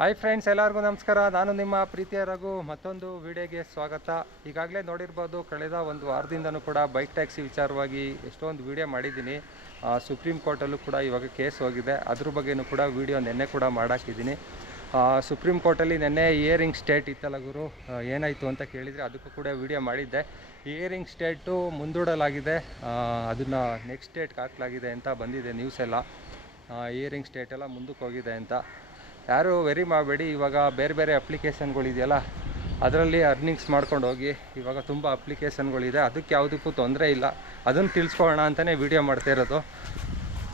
Hi friends, ಎಲ್ಲರಿಗೂ ನಮಸ್ಕಾರ. ನಾನು ನಿಮ್ಮ ಪ್ರೀತಿಯ ರಘು. ಮತ್ತೊಂದು ವಿಡಿಯೋಗೆ ಸ್ವಾಗತ. ಈಗಾಗಲೇ ನೋಡಿರ್ಬೋದು, ಕಳೆದ ಒಂದು ವಾರದಿಂದನೂ ಕೂಡ ಬೈಕ್ ಟ್ಯಾಕ್ಸಿ ವಿಚಾರವಾಗಿ ಎಷ್ಟೊಂದು ವಿಡಿಯೋ ಮಾಡಿದ್ದೀನಿ. ಸುಪ್ರೀಂ ಕೋರ್ಟಲ್ಲೂ ಕೂಡ ಇವಾಗ ಕೇಸ್ ಹೋಗಿದೆ. ಅದ್ರ ಬಗ್ಗೆಯೂ ಕೂಡ ವಿಡಿಯೋ ನೆನ್ನೆ ಕೂಡ ಮಾಡಾಕಿದ್ದೀನಿ. ಸುಪ್ರೀಂ ಕೋರ್ಟಲ್ಲಿ ನೆನ್ನೆ ಹಿಯರಿಂಗ್ ಸ್ಟೇಟ್ ಇತ್ತಲ್ಲ ಗುರು, ಏನಾಯಿತು ಅಂತ ಕೇಳಿದರೆ ಅದಕ್ಕೂ ಕೂಡ ವಿಡಿಯೋ ಮಾಡಿದ್ದೆ. ಹಿಯರಿಂಗ್ ಸ್ಟೇಟು ಮುಂದೂಡಲಾಗಿದೆ, ಅದನ್ನು ನೆಕ್ಸ್ಟ್ ಡೇಟ್ಗೆ ಹಾಕಲಾಗಿದೆ ಅಂತ ಬಂದಿದೆ ನ್ಯೂಸ್ ಎಲ್ಲ. ಹಿಯರಿಂಗ್ ಸ್ಟೇಟ್ ಎಲ್ಲ ಮುಂದಕ್ಕೆ ಹೋಗಿದೆ ಅಂತ. ಯಾರು ವೆರಿ ಮಾಡಬೇಡಿ. ಇವಾಗ ಬೇರೆ ಬೇರೆ ಅಪ್ಲಿಕೇಶನ್ಗಳಿದೆಯಲ್ಲ, ಅದರಲ್ಲಿ ಅರ್ನಿಂಗ್ಸ್ ಮಾಡ್ಕೊಂಡು ಹೋಗಿ. ಇವಾಗ ತುಂಬ ಅಪ್ಲಿಕೇಶನ್ಗಳಿದೆ, ಅದಕ್ಕೆ ಯಾವುದಕ್ಕೂ ತೊಂದರೆ ಇಲ್ಲ. ಅದನ್ನು ತಿಳಿಸ್ಕೊಳ್ಳೋಣ ಅಂತಲೇ ವಿಡಿಯೋ ಮಾಡ್ತಾ ಇರೋದು.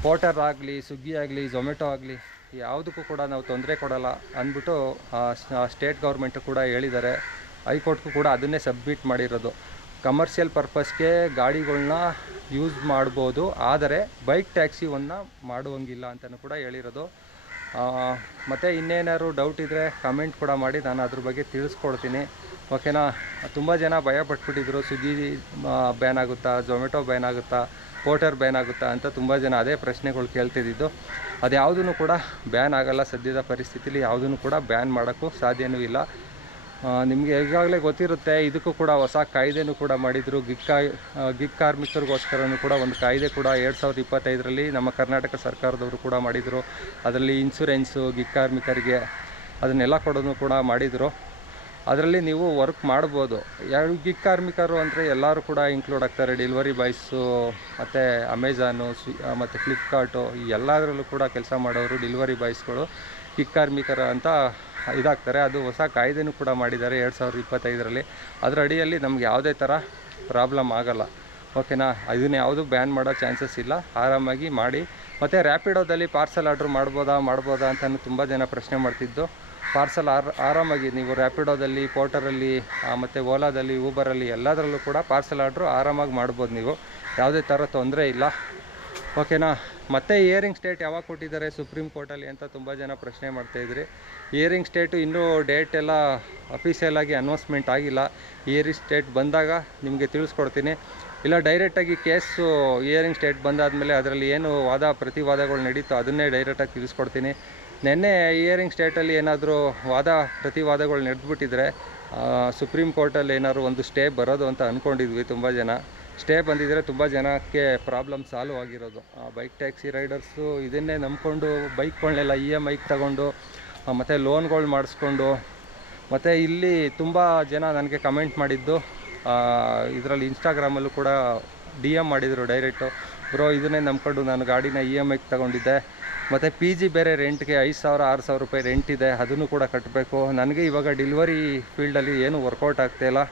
ಪೋರ್ಟರ್ ಆಗಲಿ, ಸ್ವಿಗ್ಗಿ ಆಗಲಿ, ಝೊಮ್ಯಾಟೊ ಆಗಲಿ, ಯಾವುದಕ್ಕೂ ಕೂಡ ನಾವು ತೊಂದರೆ ಕೊಡೋಲ್ಲ ಅಂದ್ಬಿಟ್ಟು ಸ್ಟೇಟ್ ಗೌರ್ಮೆಂಟು ಕೂಡ ಹೇಳಿದ್ದಾರೆ. ಹೈಕೋರ್ಟ್ಗೂ ಕೂಡ ಅದನ್ನೇ ಸಬ್ಮಿಟ್ ಮಾಡಿರೋದು. ಕಮರ್ಷಿಯಲ್ ಪರ್ಪಸ್ಗೆ ಗಾಡಿಗಳನ್ನ ಯೂಸ್ ಮಾಡ್ಬೋದು, ಆದರೆ ಬೈಕ್ ಟ್ಯಾಕ್ಸಿವನ್ನು ಮಾಡುವಂಗಿಲ್ಲ ಅಂತಲೂ ಕೂಡ ಹೇಳಿರೋದು. ಮತ್ತು ಇನ್ನೇನಾದ್ರು ಡೌಟ್ ಇದ್ದರೆ ಕಮೆಂಟ್ ಕೂಡ ಮಾಡಿ, ನಾನು ಅದ್ರ ಬಗ್ಗೆ ತಿಳಿಸ್ಕೊಡ್ತೀನಿ. ಓಕೆನಾ? ತುಂಬ ಜನ ಭಯ ಪಟ್ಬಿಟ್ಟಿದ್ರು, ಸ್ವಿಗ್ಗಿ ಬ್ಯಾನ್ ಆಗುತ್ತಾ, ಝೊಮ್ಯಾಟೊ ಬ್ಯಾನ್ ಆಗುತ್ತಾ, ಪೋರ್ಟರ್ ಬ್ಯಾನ್ ಆಗುತ್ತಾ ಅಂತ ತುಂಬ ಜನ ಅದೇ ಪ್ರಶ್ನೆಗಳು ಕೇಳ್ತಿದ್ದಿದ್ದು. ಅದು ಯಾವುದೂ ಕೂಡ ಬ್ಯಾನ್ ಆಗೋಲ್ಲ. ಸದ್ಯದ ಪರಿಸ್ಥಿತಿಲಿ ಯಾವುದೂ ಕೂಡ ಬ್ಯಾನ್ ಮಾಡೋಕ್ಕೂ ಸಾಧ್ಯವೂ ಇಲ್ಲ. ನಿಮಗೆ ಈಗಾಗಲೇ ಗೊತ್ತಿರುತ್ತೆ, ಇದಕ್ಕೂ ಕೂಡ ಹೊಸ ಕಾಯ್ದೆನೂ ಕೂಡ ಮಾಡಿದರು. ಗಿಗ್ ಕಾರ್ಮಿಕರಿಗೋಸ್ಕರನೂ ಕೂಡ ಒಂದು ಕಾಯ್ದೆ ಕೂಡ 2025ರಲ್ಲಿ ನಮ್ಮ ಕರ್ನಾಟಕ ಸರ್ಕಾರದವರು ಕೂಡ ಮಾಡಿದರು. ಅದರಲ್ಲಿ ಇನ್ಶೂರೆನ್ಸು ಗಿಗ್ ಕಾರ್ಮಿಕರಿಗೆ ಅದನ್ನೆಲ್ಲ ಕೊಡೋದು ಕೂಡ ಮಾಡಿದರು. ಅದರಲ್ಲಿ ನೀವು ವರ್ಕ್ ಮಾಡ್ಬೋದು. ಗಿಗ್ ಕಾರ್ಮಿಕರು ಅಂದರೆ ಎಲ್ಲರೂ ಕೂಡ ಇನ್ಕ್ಲೂಡ್ ಆಗ್ತಾರೆ. ಡೆಲಿವರಿ ಬಾಯ್ಸು, ಮತ್ತು ಅಮೆಝಾನು, ಮತ್ತು ಫ್ಲಿಪ್ಕಾರ್ಟು, ಈ ಎಲ್ಲದರಲ್ಲೂ ಕೂಡ ಕೆಲಸ ಮಾಡೋರು ಡೆಲಿವರಿ ಬಾಯ್ಸ್ಗಳು ಗಿಗ್ ಕಾರ್ಮಿಕರ ಅಂತ ಇದಾಗ್ತಾರೆ. ಅದು ಹೊಸ ಕಾಯ್ದೆನೂ ಕೂಡ ಮಾಡಿದ್ದಾರೆ 2025ರಲ್ಲಿ. ಅದರ ಅಡಿಯಲ್ಲಿ ನಮ್ಗೆ ಯಾವುದೇ ಥರ ಪ್ರಾಬ್ಲಮ್ ಆಗೋಲ್ಲ. ಓಕೆನಾ? ಇದನ್ನು ಯಾವುದೂ ಬ್ಯಾನ್ ಮಾಡೋ ಚಾನ್ಸಸ್ ಇಲ್ಲ. ಆರಾಮಾಗಿ ಮಾಡಿ. ಮತ್ತು ರ್ಯಾಪಿಡೋದಲ್ಲಿ ಪಾರ್ಸಲ್ ಆರ್ಡ್ರ್ ಮಾಡ್ಬೋದಾ ಅಂತಲೂ ತುಂಬ ಜನ ಪ್ರಶ್ನೆ ಮಾಡ್ತಿದ್ದು. ಪಾರ್ಸಲ್ ಆರಾಮಾಗಿ ನೀವು ರ್ಯಾಪಿಡೋದಲ್ಲಿ, ಪೋರ್ಟರಲ್ಲಿ, ಮತ್ತು ಓಲಾದಲ್ಲಿ, ಊಬರಲ್ಲಿ ಎಲ್ಲದರಲ್ಲೂ ಕೂಡ ಪಾರ್ಸಲ್ ಆರ್ಡ್ರು ಆರಾಮಾಗಿ ಮಾಡ್ಬೋದು. ನೀವು ಯಾವುದೇ ಥರ ತೊಂದರೆ ಇಲ್ಲ. ಓಕೆನಾ? ಮತ್ತು ಹಿಯರಿಂಗ್ ಸ್ಟೇಟ್ ಯಾವಾಗ ಕೊಟ್ಟಿದ್ದಾರೆ ಸುಪ್ರೀಂ ಕೋರ್ಟಲ್ಲಿ ಅಂತ ತುಂಬ ಜನ ಪ್ರಶ್ನೆ ಮಾಡ್ತಾಯಿದ್ರಿ. ಹಿಯರಿಂಗ್ ಸ್ಟೇಟು ಇನ್ನೂ ಡೇಟ್ ಎಲ್ಲ ಅಫಿಷಿಯಲಾಗಿ ಅನೌನ್ಸ್ಮೆಂಟ್ ಆಗಿಲ್ಲ. ಹಿಯರಿಂಗ್ ಸ್ಟೇಟ್ ಬಂದಾಗ ನಿಮಗೆ ತಿಳಿಸ್ಕೊಡ್ತೀನಿ. ಇಲ್ಲ ಡೈರೆಕ್ಟಾಗಿ ಕೇಸು ಹಿಯರಿಂಗ್ ಸ್ಟೇಟ್ ಬಂದಾದಮೇಲೆ ಅದರಲ್ಲಿ ಏನು ಪ್ರತಿವಾದಗಳು ನಡೀತೋ ಅದನ್ನೇ ಡೈರೆಕ್ಟಾಗಿ ತಿಳಿಸ್ಕೊಡ್ತೀನಿ. ನೆನ್ನೆ ಹಿಯರಿಂಗ್ ಸ್ಟೇಟಲ್ಲಿ ಏನಾದರೂ ಪ್ರತಿವಾದಗಳು ನಡೆದ್ಬಿಟ್ಟಿದ್ರೆ ಸುಪ್ರೀಂ ಕೋರ್ಟಲ್ಲಿ ಏನಾದ್ರು ಒಂದು ಸ್ಟೇ ಬರೋದು ಅಂತ ಅಂದ್ಕೊಂಡಿದ್ವಿ ತುಂಬ ಜನ. ಸ್ಟೇ ಬಂದಿದ್ದರೆ ತುಂಬ ಜನಕ್ಕೆ ಪ್ರಾಬ್ಲಮ್ ಸಾಲ್ವ್ ಆಗಿರೋದು. ಬೈಕ್ ಟ್ಯಾಕ್ಸಿ ರೈಡರ್ಸು ಇದನ್ನೇ ನಂಬ್ಕೊಂಡು ಬೈಕ್ಗಳನ್ನೆಲ್ಲ EMI ತಗೊಂಡು, ಮತ್ತು ಲೋನ್ಗಳು ಮಾಡಿಸ್ಕೊಂಡು, ಮತ್ತು ಇಲ್ಲಿ ತುಂಬ ಜನ ನನಗೆ ಕಮೆಂಟ್ ಮಾಡಿದ್ದು, ಇದರಲ್ಲಿ ಇನ್ಸ್ಟಾಗ್ರಾಮಲ್ಲೂ ಕೂಡ DM ಮಾಡಿದರು ಡೈರೆಕ್ಟು. ಬ್ರೋ, ಇದನ್ನೇ ನಂಬ್ಕೊಂಡು ನಾನು ಗಾಡಿನ EMI ತಗೊಂಡಿದ್ದೆ, ಮತ್ತು PG ಬೇರೆ ರೆಂಟ್ಗೆ 5,000-6,000 ರೂಪಾಯಿ ರೆಂಟ್ ಇದೆ, ಅದನ್ನು ಕೂಡ ಕಟ್ಟಬೇಕು. ನನಗೆ ಇವಾಗ ಡೆಲಿವರಿ ಫೀಲ್ಡಲ್ಲಿ ಏನೂ ವರ್ಕೌಟ್ ಆಗ್ತಾಯಿಲ್ಲ,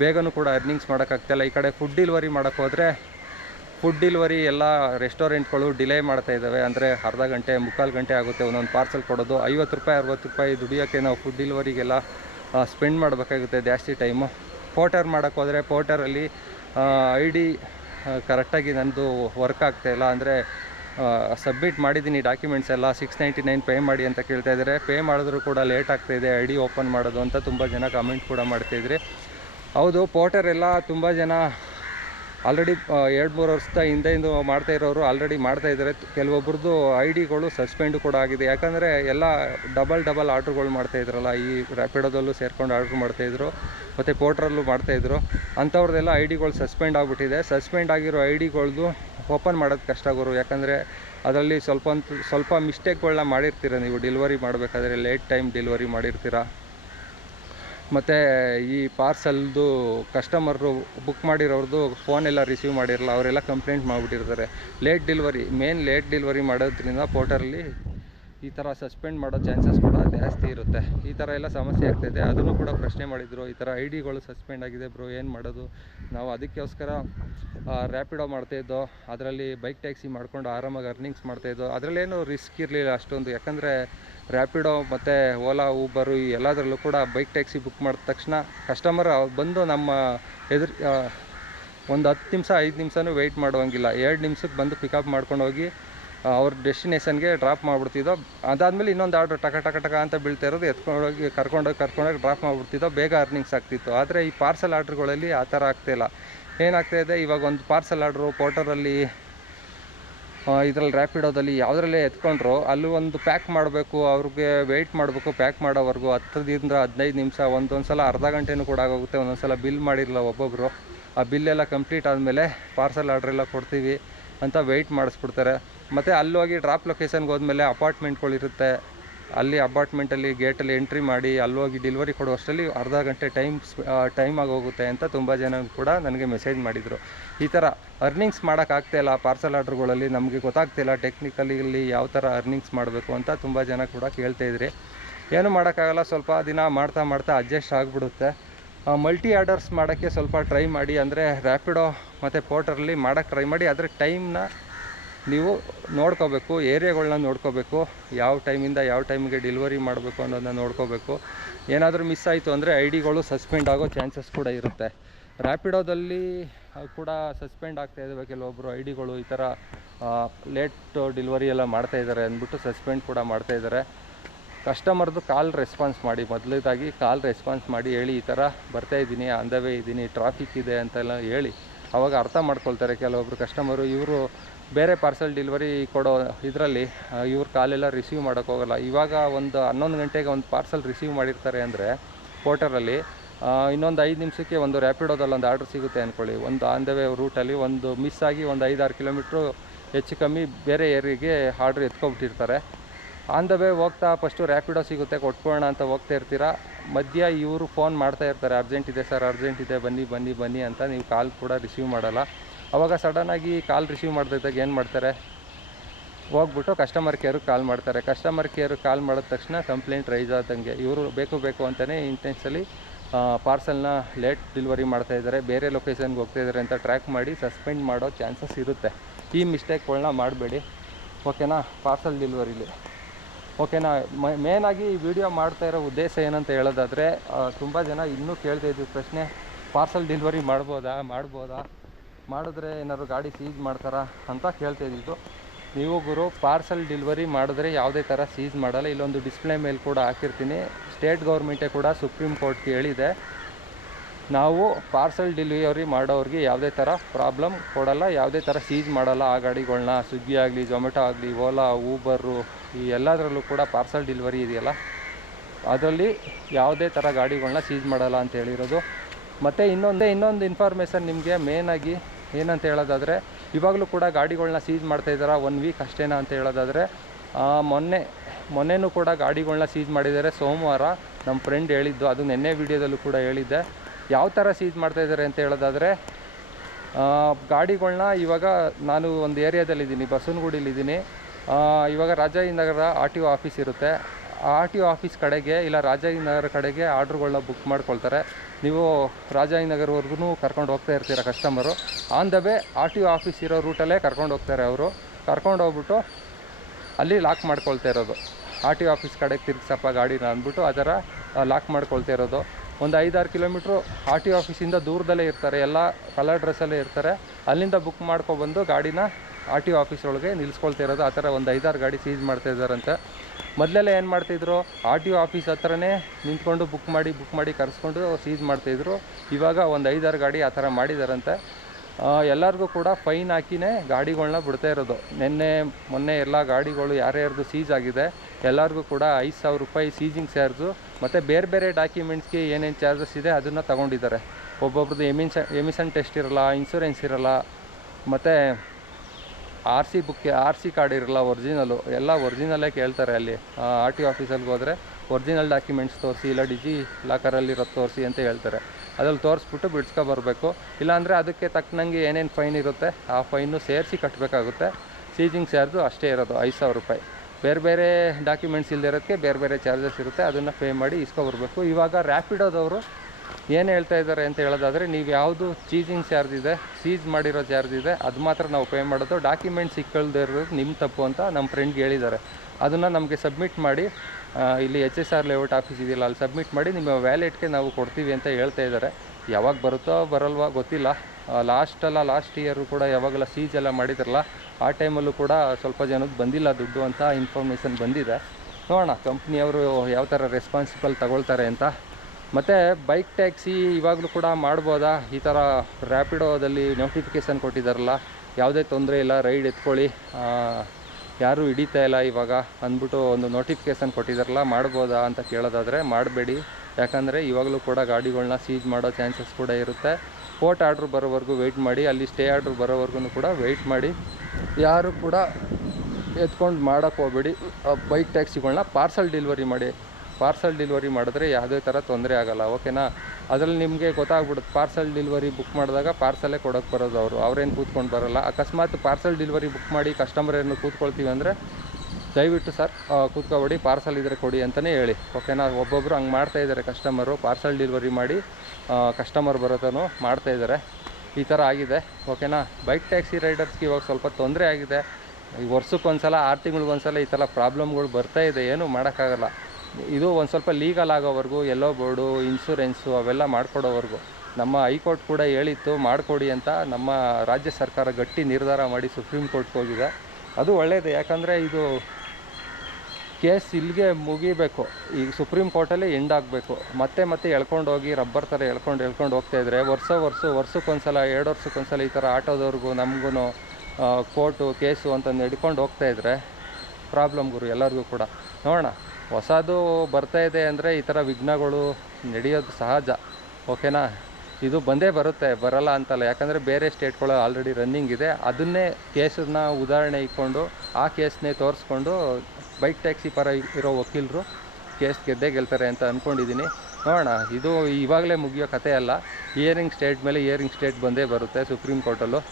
ಬೇಗನೂ ಕೂಡ ಅರ್ನಿಂಗ್ಸ್ ಮಾಡೋಕ್ಕಾಗ್ತಾಯಿಲ್ಲ. ಈ ಕಡೆ ಫುಡ್ ಡೆಲಿವರಿ ಮಾಡೋಕ್ಕೆ ಹೋದರೆ ಫುಡ್ ಡೆಲಿವರಿ ಎಲ್ಲ ರೆಸ್ಟೋರೆಂಟ್ಗಳು ಡಿಲೇ ಮಾಡ್ತಾಯಿದ್ದಾವೆ. ಅಂದರೆ ಅರ್ಧ ಗಂಟೆ, ಮುಕ್ಕಾಲು ಗಂಟೆ ಆಗುತ್ತೆ ಒಂದೊಂದು ಪಾರ್ಸಲ್ ಕೊಡೋದು. 50 ರೂಪಾಯಿ 60 ರೂಪಾಯಿ ದುಡಿಯೋಕ್ಕೆ ನಾವು ಫುಡ್ ಡೆಲಿವರಿಗೆಲ್ಲ ಸ್ಪೆಂಡ್ ಮಾಡಬೇಕಾಗುತ್ತೆ ಜಾಸ್ತಿ ಟೈಮು. ಪೋರ್ಟರ್ ಮಾಡೋಕ್ಕೆ ಹೋದರೆ ಪೋರ್ಟರಲ್ಲಿ ID ಕರೆಕ್ಟಾಗಿ ನನ್ನದು ವರ್ಕ್ ಆಗ್ತಾಯಿಲ್ಲ. ಅಂದರೆ ಸಬ್ಮಿಟ್ ಮಾಡಿದ್ದೀನಿ ಡಾಕ್ಯುಮೆಂಟ್ಸ್ ಎಲ್ಲ, 699 ಪೇ ಮಾಡಿ ಅಂತ ಕೇಳ್ತಾಯಿದ್ದಾರೆ. ಪೇ ಮಾಡಿದ್ರು ಕೂಡ ಲೇಟ್ ಆಗ್ತಾಯಿದೆ ID ಓಪನ್ ಮಾಡೋದು ಅಂತ ತುಂಬ ಜನ ಕಮೆಂಟ್ ಕೂಡ ಮಾಡ್ತಾಯಿದ್ರಿ. ಹೌದು, ಪೋರ್ಟರ್ ಎಲ್ಲ ತುಂಬ ಜನ ಆಲ್ರೆಡಿ 2-3 ವರ್ಷದ ಹಿಂದೆಯಿಂದ ಮಾಡ್ತಾಯಿರೋರು ಆಲ್ರೆಡಿ ಮಾಡ್ತಾಯಿದ್ದಾರೆ. ಕೆಲವೊಬ್ರದ್ದು IDಗಳು ಸಸ್ಪೆಂಡು ಕೂಡ ಆಗಿದೆ. ಯಾಕಂದರೆ ಎಲ್ಲ ಡಬಲ್ ಆರ್ಡ್ರುಗಳು ಮಾಡ್ತಾಯಿದ್ರಲ್ಲ, ಈ ರ್ಯಾಪಿಡೋದಲ್ಲೂ ಸೇರ್ಕೊಂಡು ಆರ್ಡ್ರ್ ಮಾಡ್ತಾಯಿದ್ರು, ಮತ್ತು ಪೋರ್ಟ್ರಲ್ಲೂ ಮಾಡ್ತಾಯಿದ್ರು. ಅಂಥವ್ರದ್ದೆಲ್ಲ IDಗಳು ಸಸ್ಪೆಂಡ್ ಆಗಿಬಿಟ್ಟಿದೆ. ಸಸ್ಪೆಂಡ್ ಆಗಿರೋ IDಗಳದ್ದು ಓಪನ್ ಮಾಡೋದು ಕಷ್ಟ ಆಗೋರು. ಯಾಕಂದರೆ ಅದರಲ್ಲಿ ಸ್ವಲ್ಪ ಮಿಸ್ಟೇಕ್ಗಳನ್ನ ಮಾಡಿರ್ತೀರ ನೀವು. ಡೆಲಿವರಿ ಮಾಡಬೇಕಾದ್ರೆ ಲೇಟ್ ಟೈಮ್ ಡೆಲಿವರಿ ಮಾಡಿರ್ತೀರ. ಮತ್ತು ಈ ಪಾರ್ಸಲ್ದು ಕಸ್ಟಮರು ಬುಕ್ ಮಾಡಿರೋರ್ದು ಫೋನೆಲ್ಲ ರಿಸೀವ್ ಮಾಡಿರಲ್ಲ, ಅವರೆಲ್ಲ ಕಂಪ್ಲೇಂಟ್ ಮಾಡಿಬಿಟ್ಟಿರ್ತಾರೆ. ಲೇಟ್ ಡೆಲಿವರಿ ಮಾಡೋದ್ರಿಂದ ಪೋರ್ಟರಲ್ಲಿ ಈ ಥರ ಸಸ್ಪೆಂಡ್ ಮಾಡೋ ಚಾನ್ಸಸ್ ಕೂಡ ಜಾಸ್ತಿ ಇರುತ್ತೆ. ಈ ಥರ ಎಲ್ಲ ಸಮಸ್ಯೆ ಆಗ್ತಾಯಿದೆ. ಅದನ್ನು ಕೂಡ ಪ್ರಶ್ನೆ ಮಾಡಿದರು, ಈ ಥರ IDಗಳು ಸಸ್ಪೆಂಡ್ ಆಗಿದೆ ಬ್ರೋ, ಏನು ಮಾಡೋದು? ನಾವು ಅದಕ್ಕೋಸ್ಕರ ರ್ಯಾಪಿಡೋ ಮಾಡ್ತಾಯಿದ್ದೋ, ಅದರಲ್ಲಿ ಬೈಕ್ ಟ್ಯಾಕ್ಸಿ ಮಾಡ್ಕೊಂಡು ಆರಾಮಾಗಿ ಅರ್ನಿಂಗ್ಸ್ ಮಾಡ್ತಾಯಿದ್ದೋ. ಅದರಲ್ಲೇನು ರಿಸ್ಕ್ ಇರಲಿಲ್ಲ ಅಷ್ಟೊಂದು. ಯಾಕಂದರೆ ರ್ಯಾಪಿಡೋ ಮತ್ತು ಓಲಾ, ಊಬರು ಈ ಎಲ್ಲದರಲ್ಲೂ ಕೂಡ ಬೈಕ್ ಟ್ಯಾಕ್ಸಿ ಬುಕ್ ಮಾಡಿದ ತಕ್ಷಣ ಕಸ್ಟಮರ್ ಬಂದು ನಮ್ಮ ಒಂದು 10 ನಿಮಿಷ 5 ನಿಮಿಷನೂ ವೆಯ್ಟ್ ಮಾಡುವಂಗಿಲ್ಲ. 2 ನಿಮಿಷಕ್ಕೆ ಬಂದು ಪಿಕಪ್ ಮಾಡ್ಕೊಂಡು ಹೋಗಿ ಅವ್ರ ಡೆಸ್ಟಿನೇಷನ್ಗೆ ಡ್ರಾಪ್ ಮಾಡಿಬಿಡ್ತಿದ್ದೋ. ಅದಾದಮೇಲೆ ಇನ್ನೊಂದು ಆರ್ಡ್ರ್ ಟಕ ಅಂತ ಬೀಳ್ತಾ ಇರೋದು, ಎತ್ಕೊಂಡೋಗಿ ಕರ್ಕೊಂಡೋಗಿ ಡ್ರಾಪ್ ಮಾಡಿಬಿಡ್ತಿದ್ದೋ. ಬೇಗ ಅರ್ನಿಂಗ್ಸ್ ಆಗ್ತಿತ್ತು. ಆದರೆ ಈ ಪಾರ್ಸಲ್ ಆರ್ಡ್ರ್ಗಳಲ್ಲಿ ಆ ಥರ ಆಗ್ತಾಯಿಲ್ಲ. ಏನಾಗ್ತಾಯಿದೆ, ಇವಾಗ ಒಂದು ಪಾರ್ಸಲ್ ಆರ್ಡ್ರು ಪೋರ್ಟರಲ್ಲಿ ಇದರಲ್ಲಿ ರ್ಯಾಪಿಡೋದಲ್ಲಿ ಯಾವುದ್ರಲ್ಲೇ ಎತ್ಕೊಂಡ್ರು ಅಲ್ಲಿ ಒಂದು ಪ್ಯಾಕ್ ಮಾಡಬೇಕು, ಅವ್ರಿಗೆ ವೆಯ್ಟ್ ಮಾಡಬೇಕು, ಪ್ಯಾಕ್ ಮಾಡೋವರೆಗೂ 10-15 ನಿಮಿಷ, ಒಂದೊಂದು ಸಲ ಅರ್ಧ ಗಂಟೆನೂ ಕೂಡ ಆಗೋಗುತ್ತೆ. ಒಂದೊಂದು ಸಲ ಬಿಲ್ ಮಾಡಿರಲ್ಲ ಒಬ್ಬೊಬ್ಬರು, ಆ ಬಿಲ್ಲೆಲ್ಲ ಕಂಪ್ಲೀಟ್ ಆದಮೇಲೆ ಪಾರ್ಸಲ್ ಆರ್ಡ್ರೆಲ್ಲ ಕೊಡ್ತೀವಿ ಅಂತ ವೆಯ್ಟ್ ಮಾಡಿಸ್ಬಿಡ್ತಾರೆ. ಮತ್ತು ಅಲ್ಲಿ ಹೋಗಿ ಡ್ರಾಪ್ ಲೊಕೇಶನ್ಗೆ ಹೋದ್ಮೇಲೆ ಅಪಾರ್ಟ್ಮೆಂಟ್ಗಳಿರುತ್ತೆ, ಅಲ್ಲಿ ಅಪಾರ್ಟ್ಮೆಂಟಲ್ಲಿ ಗೇಟಲ್ಲಿ ಎಂಟ್ರಿ ಮಾಡಿ ಅಲ್ಲಿ ಹೋಗಿ ಡೆಲಿವರಿ ಕೊಡೋ ಅಷ್ಟರಲ್ಲಿ ಅರ್ಧ ಗಂಟೆ ಟೈಮ್ ಆಗೋಗುತ್ತೆ ಅಂತ ತುಂಬ ಜನ ಕೂಡ ನನಗೆ ಮೆಸೇಜ್ ಮಾಡಿದರು. ಈ ಥರ ಅರ್ನಿಂಗ್ಸ್ ಮಾಡೋಕ್ಕಾಗ್ತಾಯಿಲ್ಲ ಪಾರ್ಸಲ್ ಆರ್ಡ್ರುಗಳಲ್ಲಿ, ನಮಗೆ ಗೊತ್ತಾಗ್ತಿಲ್ಲ ಟೆಕ್ನಿಕಲಿ ಯಾವ ಥರ ಅರ್ನಿಂಗ್ಸ್ ಮಾಡಬೇಕು ಅಂತ ತುಂಬ ಜನ ಕೂಡ ಕೇಳ್ತಾಯಿದ್ರಿ. ಏನು ಮಾಡೋಕ್ಕಾಗಲ್ಲ, ಸ್ವಲ್ಪ ದಿನ ಮಾಡ್ತಾ ಮಾಡ್ತಾ ಅಡ್ಜಸ್ಟ್ ಆಗಿಬಿಡುತ್ತೆ. ಮಲ್ಟಿ ಆರ್ಡರ್ಸ್ ಮಾಡೋಕ್ಕೆ ಸ್ವಲ್ಪ ಟ್ರೈ ಮಾಡಿ, ಅಂದರೆ ರ್ಯಾಪಿಡೋ ಮತ್ತು ಪೋರ್ಟರಲ್ಲಿ ಮಾಡೋಕ್ಕೆ ಟ್ರೈ ಮಾಡಿ. ಆದರೆ ಟೈಮ್ನ ನೀವು ನೋಡ್ಕೋಬೇಕು, ಏರಿಯಾಗಳನ್ನ ನೋಡ್ಕೋಬೇಕು, ಯಾವ ಟೈಮಿಂದ ಯಾವ ಟೈಮಿಗೆ ಡೆಲಿವರಿ ಮಾಡಬೇಕು ಅನ್ನೋದನ್ನ ನೋಡ್ಕೋಬೇಕು. ಏನಾದರೂ ಮಿಸ್ ಆಯಿತು ಅಂದರೆ ಐಡಿಗಳು ಸಸ್ಪೆಂಡ್ ಆಗೋ ಚಾನ್ಸಸ್ ಕೂಡ ಇರುತ್ತೆ. ರ್ಯಾಪಿಡೋದಲ್ಲಿ ಕೂಡ ಸಸ್ಪೆಂಡ್ ಆಗ್ತಾಯಿದ್ದಾವೆ ಕೆಲವೊಬ್ಬರು ಐಡಿಗಳು, ಈ ಥರ ಲೇಟ್ ಡೆಲಿವರಿ ಎಲ್ಲ ಮಾಡ್ತಾಯಿದ್ದಾರೆ ಅಂದ್ಬಿಟ್ಟು ಸಸ್ಪೆಂಡ್ ಕೂಡ ಮಾಡ್ತಾಯಿದ್ದಾರೆ. ಕಸ್ಟಮರ್ದು ಕಾಲ್ ರೆಸ್ಪಾನ್ಸ್ ಮಾಡಿ, ಮೊದಲದಾಗಿ ಕಾಲ್ ರೆಸ್ಪಾನ್ಸ್ ಮಾಡಿ ಹೇಳಿ, ಈ ಥರ ಬರ್ತಾಯಿದ್ದೀನಿ, ಆನ್ ದ ವೇ ಇದ್ದೀನಿ, ಟ್ರಾಫಿಕ್ ಇದೆ ಅಂತೆಲ್ಲ ಹೇಳಿ. ಆವಾಗ ಅರ್ಥ ಮಾಡ್ಕೊಳ್ತಾರೆ ಕೆಲವೊಬ್ಬರು ಕಸ್ಟಮರು. ಇವರು ಬೇರೆ ಪಾರ್ಸಲ್ ಡೆಲಿವರಿ ಕೊಡೋ ಇದರಲ್ಲಿ ಇವ್ರ ಕಾಲೆಲ್ಲ ರಿಸೀವ್ ಮಾಡೋಕ್ಕೋಗಲ್ಲ. ಇವಾಗ ಒಂದು 11 ಗಂಟೆಗೆ ಒಂದು ಪಾರ್ಸಲ್ ರಿಸೀವ್ ಮಾಡಿರ್ತಾರೆ ಅಂದರೆ ಪೋರ್ಟರಲ್ಲಿ, ಇನ್ನೊಂದು 5 ನಿಮಿಷಕ್ಕೆ ಒಂದು ರ್ಯಾಪಿಡೋದಲ್ಲಿ ಒಂದು ಆರ್ಡ್ರ್ ಸಿಗುತ್ತೆ ಅಂದ್ಕೊಳ್ಳಿ. ಒಂದು ಆನ್ ದ ವೇ ರೂಟಲ್ಲಿ ಒಂದು ಮಿಸ್ ಆಗಿ ಒಂದು 5-6 ಕಿಲೋಮೀಟ್ರು ಹೆಚ್ಚು ಕಮ್ಮಿ ಬೇರೆ ಏರಿಯಾಗೆ ಆರ್ಡ್ರ್ ಎತ್ಕೊಬಿಟ್ಟಿರ್ತಾರೆ. ಆನ್ ದ ವೇ ಹೋಗ್ತಾ ಫಸ್ಟು ರ್ಯಾಪಿಡೋ ಸಿಗುತ್ತೆ ಕೊಟ್ಕೊಳ್ಳೋಣ ಅಂತ ಹೋಗ್ತಾ ಇರ್ತೀರ, ಮಧ್ಯ ಇವರು ಫೋನ್ ಮಾಡ್ತಾ ಇರ್ತಾರೆ, ಅರ್ಜೆಂಟ್ ಇದೆ ಸರ್, ಅರ್ಜೆಂಟ್ ಇದೆ, ಬನ್ನಿ ಬನ್ನಿ ಬನ್ನಿ ಅಂತ. ನೀವು ಕಾಲ್ ಕೂಡ ರಿಸೀವ್ ಮಾಡಲ್ಲ. ಆವಾಗ ಸಡನ್ನಾಗಿ ಕಾಲ್ ರಿಸೀವ್ ಮಾಡ್ದಿದ್ದಾಗ ಏನು ಮಾಡ್ತಾರೆ, ಹೋಗ್ಬಿಟ್ಟು ಕಸ್ಟಮರ್ ಕೇರಿಗೆ ಕಾಲ್ ಮಾಡ್ತಾರೆ. ಕಸ್ಟಮರ್ ಕೇರಿಗೆ ಕಾಲ್ ಮಾಡಿದ ತಕ್ಷಣ ಕಂಪ್ಲೇಂಟ್ ರೈಸ್ ಆದಂಗೆ, ಇವರು ಬೇಕು ಅಂತಲೇ ಇಂಟೆನ್ಸಲ್ಲಿ ಪಾರ್ಸಲ್ನ ಲೇಟ್ ಡೆಲಿವರಿ ಮಾಡ್ತಾಯಿದ್ದಾರೆ, ಬೇರೆ ಲೊಕೇಶನ್ಗೆ ಹೋಗ್ತಾಯಿದ್ದಾರೆ ಅಂತ ಟ್ರ್ಯಾಕ್ ಮಾಡಿ ಸಸ್ಪೆಂಡ್ ಮಾಡೋ ಚಾನ್ಸಸ್ ಇರುತ್ತೆ. ಈ ಮಿಸ್ಟೇಕ್ಗಳನ್ನ ಮಾಡಬೇಡಿ, ಓಕೆನಾ. ಪಾರ್ಸಲ್ ಡೆಲಿವರಿಲಿ ಓಕೆನಾ. ಮೇನಾಗಿ ಈ ವಿಡಿಯೋ ಮಾಡ್ತಾ ಇರೋ ಉದ್ದೇಶ ಏನಂತ ಹೇಳೋದಾದರೆ, ತುಂಬ ಜನ ಇನ್ನೂ ಕೇಳ್ತಾ ಇದ್ದೀವಿ ಪ್ರಶ್ನೆ, ಪಾರ್ಸಲ್ ಡೆಲಿವರಿ ಮಾಡ್ಬೋದಾ, ಮಾಡಿದ್ರೆ ಏನಾದ್ರು ಗಾಡಿ ಸೀಜ್ ಮಾಡ್ತಾರಾ ಅಂತ ಕೇಳ್ತಾ ಇದ್ದಿದ್ದು. ನೀವು ಗುರು ಪಾರ್ಸಲ್ ಡೆಲಿವರಿ ಮಾಡಿದ್ರೆ ಯಾವುದೇ ಥರ ಸೀಜ್ ಮಾಡಲ್ಲ. ಇಲ್ಲೊಂದು ಡಿಸ್ಪ್ಲೇ ಮೇಲೆ ಕೂಡ ಹಾಕಿರ್ತೀನಿ. ಸ್ಟೇಟ್ ಗೌರ್ಮೆಂಟೇ ಕೂಡ ಸುಪ್ರೀಂ ಕೋರ್ಟ್ಗೆ ಹೇಳಿದೆ, ನಾವು ಪಾರ್ಸಲ್ ಡೆಲಿವರಿ ಮಾಡೋರಿಗೆ ಯಾವುದೇ ಥರ ಪ್ರಾಬ್ಲಮ್ ಕೊಡಲ್ಲ, ಯಾವುದೇ ಥರ ಸೀಜ್ ಮಾಡಲ್ಲ ಆ ಗಾಡಿಗಳನ್ನ. ಸ್ವಿಗ್ಗಿ ಆಗಲಿ, ಝೊಮ್ಯಾಟೊ ಆಗಲಿ, ಓಲಾ, ಊಬರು, ಈ ಎಲ್ಲದರಲ್ಲೂ ಕೂಡ ಪಾರ್ಸಲ್ ಡೆಲಿವರಿ ಇದೆಯಲ್ಲ, ಅದರಲ್ಲಿ ಯಾವುದೇ ಥರ ಗಾಡಿಗಳನ್ನ ಸೀಜ್ ಮಾಡಲ್ಲ ಅಂತ ಹೇಳಿರೋದು. ಮತ್ತು ಇನ್ನೊಂದು ಇನ್ಫಾರ್ಮೇಷನ್ ನಿಮಗೆ ಮೇನಾಗಿ ಏನಂತ ಹೇಳೋದಾದರೆ, ಇವಾಗಲೂ ಕೂಡ ಗಾಡಿಗಳನ್ನ ಸೀಜ್ ಮಾಡ್ತಾಯಿದ್ದಾರೆ 1 ವೀಕ್ ಅಷ್ಟೇನಾ ಅಂತ ಹೇಳೋದಾದರೆ, ಮೊನ್ನೆನೂ ಕೂಡ ಗಾಡಿಗಳನ್ನ ಸೀಜ್ ಮಾಡಿದ್ದಾರೆ. ಸೋಮವಾರ ನಮ್ಮ ಫ್ರೆಂಡ್ ಹೇಳಿದ್ದು, ಅದು ನೆನ್ನೆ ವೀಡಿಯೋದಲ್ಲೂ ಕೂಡ ಹೇಳಿದ್ದೆ. ಯಾವ ಥರ ಸೀಜ್ ಮಾಡ್ತಾಯಿದ್ದಾರೆ ಅಂತ ಹೇಳೋದಾದರೆ, ಗಾಡಿಗಳನ್ನ ಇವಾಗ ನಾನು ಒಂದು ಏರಿಯಾದಲ್ಲಿದ್ದೀನಿ, ಬಸವನಗುಡಿಲಿದ್ದೀನಿ. ಇವಾಗ ರಾಜಾಜಿನಗರ RTO ಆಫೀಸ್ ಇರುತ್ತೆ, RTO ಆಫೀಸ್ ಕಡೆಗೆ ಇಲ್ಲ ರಾಜಾಜಿನಗರ ಕಡೆಗೆ ಆರ್ಡ್ರುಗಳನ್ನ ಬುಕ್ ಮಾಡ್ಕೊಳ್ತಾರೆ. ನೀವು ರಾಜಾಜಿನಗರವರೆಗೂ ಕರ್ಕೊಂಡು ಹೋಗ್ತಾ ಇರ್ತೀರ customer. On the way RTO office ಇರೋ ರೂಟಲ್ಲೇ ಕರ್ಕೊಂಡು ಹೋಗ್ತಾರೆ ಅವರು. ಕರ್ಕೊಂಡು ಹೋಗ್ಬಿಟ್ಟು ಅಲ್ಲಿ ಲಾಕ್ ಮಾಡ್ಕೊಳ್ತಾ ಇರೋದು, RTO ಆಫೀಸ್ ಕಡೆಗೆ ತಿರ್ಗಿಸಪ್ಪ ಗಾಡಿನ ಅಂದ್ಬಿಟ್ಟು ಆ ಥರ ಲಾಕ್ ಮಾಡ್ಕೊಳ್ತಾ ಇರೋದು. ಒಂದು 5-6 ಕಿಲೋಮೀಟ್ರು RTO ಆಫೀಸಿಂದ ದೂರದಲ್ಲೇ ಇರ್ತಾರೆ, ಎಲ್ಲ ಕಲರ್ ಡ್ರೆಸ್ಸಲ್ಲೇ ಇರ್ತಾರೆ. ಅಲ್ಲಿಂದ ಬುಕ್ ಮಾಡ್ಕೊಬಂದು ಗಾಡಿನ RTO ಆಫೀಸ್ ಒಳಗೆ ನಿಲ್ಲಿಸ್ಕೊಳ್ತಾ ಇರೋದು. ಆ ಥರ ಒಂದು 5-6 ಗಾಡಿ ಸೀಜ್ ಮಾಡ್ತಾಯಿದ್ದಾರಂತೆ. ಮೊದಲೆಲ್ಲ ಏನು ಮಾಡ್ತಾಯಿದ್ರು, RTO ಆಫೀಸ್ ಹತ್ರನೇ ನಿಂತ್ಕೊಂಡು ಬುಕ್ ಮಾಡಿ ಕರೆಸ್ಕೊಂಡು ಸೀಜ್ ಮಾಡ್ತಾಯಿದ್ರು. ಇವಾಗ ಒಂದು 5-6 ಗಾಡಿ ಆ ಥರ ಮಾಡಿದಾರಂತೆ. ಎಲ್ಲರಿಗೂ ಕೂಡ ಫೈನ್ ಹಾಕಿನೇ ಗಾಡಿಗಳನ್ನ ಬಿಡ್ತಾ ಇರೋದು. ಮೊನ್ನೆ ಎಲ್ಲ ಗಾಡಿಗಳು ಯಾರ್ಯಾರ್ದು ಸೀಜ್ ಆಗಿದೆ ಎಲ್ಲರಿಗೂ ಕೂಡ 5,000 ರೂಪಾಯಿ ಸೀಜಿಂಗ್ ಚಾರ್ಜು, ಮತ್ತು ಬೇರೆ ಡಾಕ್ಯುಮೆಂಟ್ಸ್ಗೆ ಏನೇನು ಚಾರ್ಜಸ್ ಇದೆ ಅದನ್ನು ತೊಗೊಂಡಿದ್ದಾರೆ. ಒಬ್ಬೊಬ್ರದ್ದು ಎಮಿಷನ್ ಟೆಸ್ಟ್ ಇರಲ್ಲ, ಇನ್ಶೂರೆನ್ಸ್ ಇರಲ್ಲ, ಮತ್ತು RC ಕಾರ್ಡ್ ಇರಲ್ಲ, ಒರಿಜಿನಲ್ಲು ಎಲ್ಲ ಒರಿಜಿನಲ್ಲೇ ಕೇಳ್ತಾರೆ. ಅಲ್ಲಿ RTO ಆಫೀಸಲ್ಲಿ ಹೋದರೆ ಒರಿಜಿನಲ್ ಡಾಕ್ಯುಮೆಂಟ್ಸ್ ತೋರಿಸಿ, ಇಲ್ಲ ಡಿಜಿ ಲಾಕರಲ್ಲಿರೋದು ತೋರಿಸಿ ಅಂತ ಹೇಳ್ತಾರೆ. ಅದ್ರಲ್ಲಿ ತೋರಿಸ್ಬಿಟ್ಟು ಬಿಡಿಸ್ಕೊಬರ್ಬೇಕು. ಇಲ್ಲಾಂದರೆ ಅದಕ್ಕೆ ತಕ್ಕನಂಗೆ ಏನೇನು ಫೈನ್ ಇರುತ್ತೆ ಆ ಫೈನು ಸೇರಿಸಿ ಕಟ್ಟಬೇಕಾಗುತ್ತೆ. ಸೀಜಿಂಗ್ ಚಾರ್ಜು ಅಷ್ಟೇ ಇರೋದು 5,000 ರೂಪಾಯಿ. ಬೇರೆ ಡಾಕ್ಯುಮೆಂಟ್ಸ್ ಇಲ್ಲದೆ ಇರೋದಕ್ಕೆ ಬೇರೆ ಚಾರ್ಜಸ್ ಇರುತ್ತೆ, ಅದನ್ನು ಪೇ ಮಾಡಿ ಇಸ್ಕೊಬರ್ಬೇಕು. ಇವಾಗ ರ್ಯಾಪಿಡೋದವರು ಏನು ಹೇಳ್ತಾ ಇದ್ದಾರೆ ಅಂತ ಹೇಳೋದಾದರೆ, ನೀವು ಯಾವುದು ಸೀಜಿಂಗ್ ಚಾರ್ಜ್ ಇದೆ, ಸೀಜ್ ಮಾಡಿರೋ ಚಾರ್ಜ್ ಇದೆ, ಅದು ಮಾತ್ರ ನಾವು ಪೇ ಮಾಡೋದು. ಡಾಕ್ಯುಮೆಂಟ್ಸ್ ಸಿಕ್ಕಲ್ದೇ ಇರೋದು ನಿಮ್ಮ ತಪ್ಪು ಅಂತ ನಮ್ಮ ಫ್ರೆಂಡ್ಗೆ ಹೇಳಿದ್ದಾರೆ. ಅದನ್ನು ನಮಗೆ ಸಬ್ಮಿಟ್ ಮಾಡಿ, ಇಲ್ಲಿ HSR ಲೇಔಟ್ ಆಫೀಸ್ ಇದೆಯಲ್ಲ ಅಲ್ಲಿ ಸಬ್ಮಿಟ್ ಮಾಡಿ ನಿಮ್ಮ ವ್ಯಾಲೆಟ್ಗೆ ನಾವು ಕೊಡ್ತೀವಿ ಅಂತ ಹೇಳ್ತಾ ಇದ್ದಾರೆ. ಯಾವಾಗ ಬರುತ್ತೋ ಬರಲ್ವಾ ಗೊತ್ತಿಲ್ಲ. ಲಾಸ್ಟ್ ಇಯರು ಕೂಡ ಯಾವಾಗೆಲ್ಲ ಸೀಜ್ ಎಲ್ಲ ಮಾಡಿದ್ರಲ್ಲ ಆ ಟೈಮಲ್ಲೂ ಕೂಡ ಸ್ವಲ್ಪ ಜನಕ್ಕೆ ಬಂದಿಲ್ಲ ದುಡ್ಡು ಅಂತ ಇನ್ಫಾರ್ಮೇಷನ್ ಬಂದಿದೆ. ನೋಡೋಣ ಕಂಪ್ನಿಯವರು ಯಾವ ಥರ ರೆಸ್ಪಾನ್ಸಿಬಲ್ ತಗೊಳ್ತಾರೆ ಅಂತ. ಮತ್ತು ಬೈಕ್ ಟ್ಯಾಕ್ಸಿ ಇವಾಗಲೂ ಕೂಡ ಮಾಡ್ಬೋದಾ, ಈ ಥರ ರ್ಯಾಪಿಡೋದಲ್ಲಿ ನೋಟಿಫಿಕೇಷನ್ ಕೊಟ್ಟಿದ್ದಾರಲ್ಲ ಯಾವುದೇ ತೊಂದರೆ ಇಲ್ಲ, ರೈಡ್ ಎತ್ಕೊಳ್ಳಿ, ಯಾರೂ ಹಿಡಿತಾ ಇಲ್ಲ ಇವಾಗ ಅಂದ್ಬಿಟ್ಟು ಒಂದು ನೋಟಿಫಿಕೇಷನ್ ಕೊಟ್ಟಿದ್ದಾರಲ್ಲ, ಮಾಡ್ಬೋದಾ ಅಂತ ಕೇಳೋದಾದರೆ ಮಾಡಬೇಡಿ. ಯಾಕಂದರೆ ಇವಾಗಲೂ ಕೂಡ ಗಾಡಿಗಳನ್ನ ಸೀಜ್ ಮಾಡೋ ಚಾನ್ಸಸ್ ಕೂಡ ಇರುತ್ತೆ. ಕೋರ್ಟ್ ಆರ್ಡ್ರ್ ಬರೋವರೆಗೂ ವೆಯ್ಟ್ ಮಾಡಿ, ಅಲ್ಲಿ ಸ್ಟೇ ಆರ್ಡ್ರ್ ಬರೋವರೆಗೂ ಕೂಡ ವೆಯ್ಟ್ ಮಾಡಿ. ಯಾರು ಕೂಡ ಎತ್ಕೊಂಡು ಮಾಡೋಕ್ಕೆ ಹೋಗ್ಬೇಡಿ. ಬೈಕ್ ಟ್ಯಾಕ್ಸಿಗಳನ್ನ ಪಾರ್ಸಲ್ ಡೆಲಿವರಿ ಮಾಡಿ. ಪಾರ್ಸಲ್ ಡೆಲಿವರಿ ಮಾಡಿದ್ರೆ ಯಾವುದೇ ಥರ ತೊಂದರೆ ಆಗೋಲ್ಲ, ಓಕೆನಾ. ಅದರಲ್ಲಿ ನಿಮಗೆ ಗೊತ್ತಾಗ್ಬಿಡುತ್ತೆ, ಪಾರ್ಸಲ್ ಡೆಲಿವರಿ ಬುಕ್ ಮಾಡಿದಾಗ ಪಾರ್ಸಲ್ಲೇ ಕೊಡೋಕ್ಕೆ ಬರೋದು ಅವ್ರೇನು ಕೂತ್ಕೊಂಡು ಬರೋಲ್ಲ. ಅಕಸ್ಮಾತ್ ಪಾರ್ಸಲ್ ಡೆಲಿವರಿ ಬುಕ್ ಮಾಡಿ ಕಸ್ಟಮರ್ ಏನು ಕೂತ್ಕೊಳ್ತೀವಿ ಅಂದರೆ ದಯವಿಟ್ಟು ಸರ್ ಕೂತ್ಕೊಬೇಡಿ, ಪಾರ್ಸಲ್ ಇದ್ದರೆ ಕೊಡಿ ಅಂತಲೇ ಹೇಳಿ, ಓಕೆನಾ. ಒಬ್ಬೊಬ್ಬರು ಹಂಗೆ ಮಾಡ್ತಾಯಿದ್ದಾರೆ ಕಸ್ಟಮರು, ಪಾರ್ಸಲ್ ಡೆಲಿವರಿ ಮಾಡಿ ಕಸ್ಟಮರ್ ಬರೋತನೂ ಮಾಡ್ತಾಯಿದ್ದಾರೆ. ಈ ಥರ ಆಗಿದೆ, ಓಕೆನಾ. ಬೈಕ್ ಟ್ಯಾಕ್ಸಿ ರೈಡರ್ಸ್ಗೆ ಇವಾಗ ಸ್ವಲ್ಪ ತೊಂದರೆ ಆಗಿದೆ. ಈ ವರ್ಷಕ್ಕೊಂದ್ಸಲ 6 ತಿಂಗಳಿಗೊಂದ್ಸಲ ಈ ಥರ ಪ್ರಾಬ್ಲಮ್ಗಳು ಬರ್ತಾಯಿದೆ, ಏನೂ ಮಾಡೋಕ್ಕಾಗಲ್ಲ. ಇದು ಒಂದು ಸ್ವಲ್ಪ ಲೀಗಲ್ ಆಗೋವರೆಗೂ ಎಲ್ಲೋ ಬೋರ್ಡು, ಇನ್ಶೂರೆನ್ಸು ಅವೆಲ್ಲ ಮಾಡಿಕೊಡೋವರೆಗೂ ನಮ್ಮ ಹೈಕೋರ್ಟ್ ಕೂಡ ಹೇಳಿತ್ತು ಮಾಡಿಕೊಡಿ ಅಂತ. ನಮ್ಮ ರಾಜ್ಯ ಸರ್ಕಾರ ಗಟ್ಟಿ ನಿರ್ಧಾರ ಮಾಡಿ ಸುಪ್ರೀಂ ಕೋರ್ಟ್ಗೆ ಹೋಗಿದೆ. ಅದು ಒಳ್ಳೆಯದು, ಯಾಕಂದರೆ ಇದು ಕೇಸ್ ಇಲ್ಲಿಗೆ ಮುಗಿಬೇಕು. ಈಗ ಸುಪ್ರೀಂ ಕೋರ್ಟಲ್ಲಿ ಎಂಡ್ ಆಗಬೇಕು. ಮತ್ತೆ ಎಳ್ಕೊಂಡು ಹೋಗಿ ರಬ್ಬರ್ ಥರ ಎಳ್ಕೊಂಡು ಹೋಗ್ತಾಯಿದ್ರೆ ವರ್ಷಕ್ಕೊಂದ್ಸಲ 2 ವರ್ಷಕ್ಕೊಂದ್ಸಲ ಈ ಥರ ಆಟೋದವ್ರಿಗೂ ನಮಗೂ ಕೋರ್ಟು ಕೇಸು ಅಂತ ಹಿಡ್ಕೊಂಡು ಹೋಗ್ತಾಯಿದ್ರೆ ಪ್ರಾಬ್ಲಮ್ ಗುರು ಎಲ್ಲರಿಗೂ ಕೂಡ. ನೋಡೋಣ, ಹೊಸದು ಬರ್ತಾಯಿದೆ ಅಂದರೆ ಈ ಥರ ವಿಘ್ನಗಳು ನಡೆಯೋದು ಸಹಜ, ಓಕೆನಾ. ಇದು ಬಂದೇ ಬರುತ್ತೆ, ಬರಲ್ಲ ಅಂತಲ್ಲ. ಯಾಕಂದರೆ ಬೇರೆ ಸ್ಟೇಟ್ಗಳು ಆಲ್ರೆಡಿ ರನ್ನಿಂಗ್ ಇದೆ. ಅದನ್ನೇ ಕೇಸನ್ನ ಉದಾಹರಣೆ ಇಟ್ಕೊಂಡು ಆ ಕೇಸ್ನೇ ತೋರಿಸ್ಕೊಂಡು ಬೈಕ್ ಟ್ಯಾಕ್ಸಿ ಪರ ಇರೋ ವಕೀಲರು ಕೇಸ್ ಗೆಲ್ತಾರೆ ಅಂತ ಅಂದ್ಕೊಂಡಿದ್ದೀನಿ. ನೋಡೋಣ, ಇದು ಇವಾಗಲೇ ಮುಗಿಯೋ ಕಥೆ ಅಲ್ಲ. ಹಿಯರಿಂಗ್ ಸ್ಟೇಟ್ ಮೇಲೆ ಹಿಯರಿಂಗ್ ಸ್ಟೇಟ್ ಬಂದೇ ಬರುತ್ತೆ ಸುಪ್ರೀಂ ಕೋರ್ಟಲ್ಲೂ.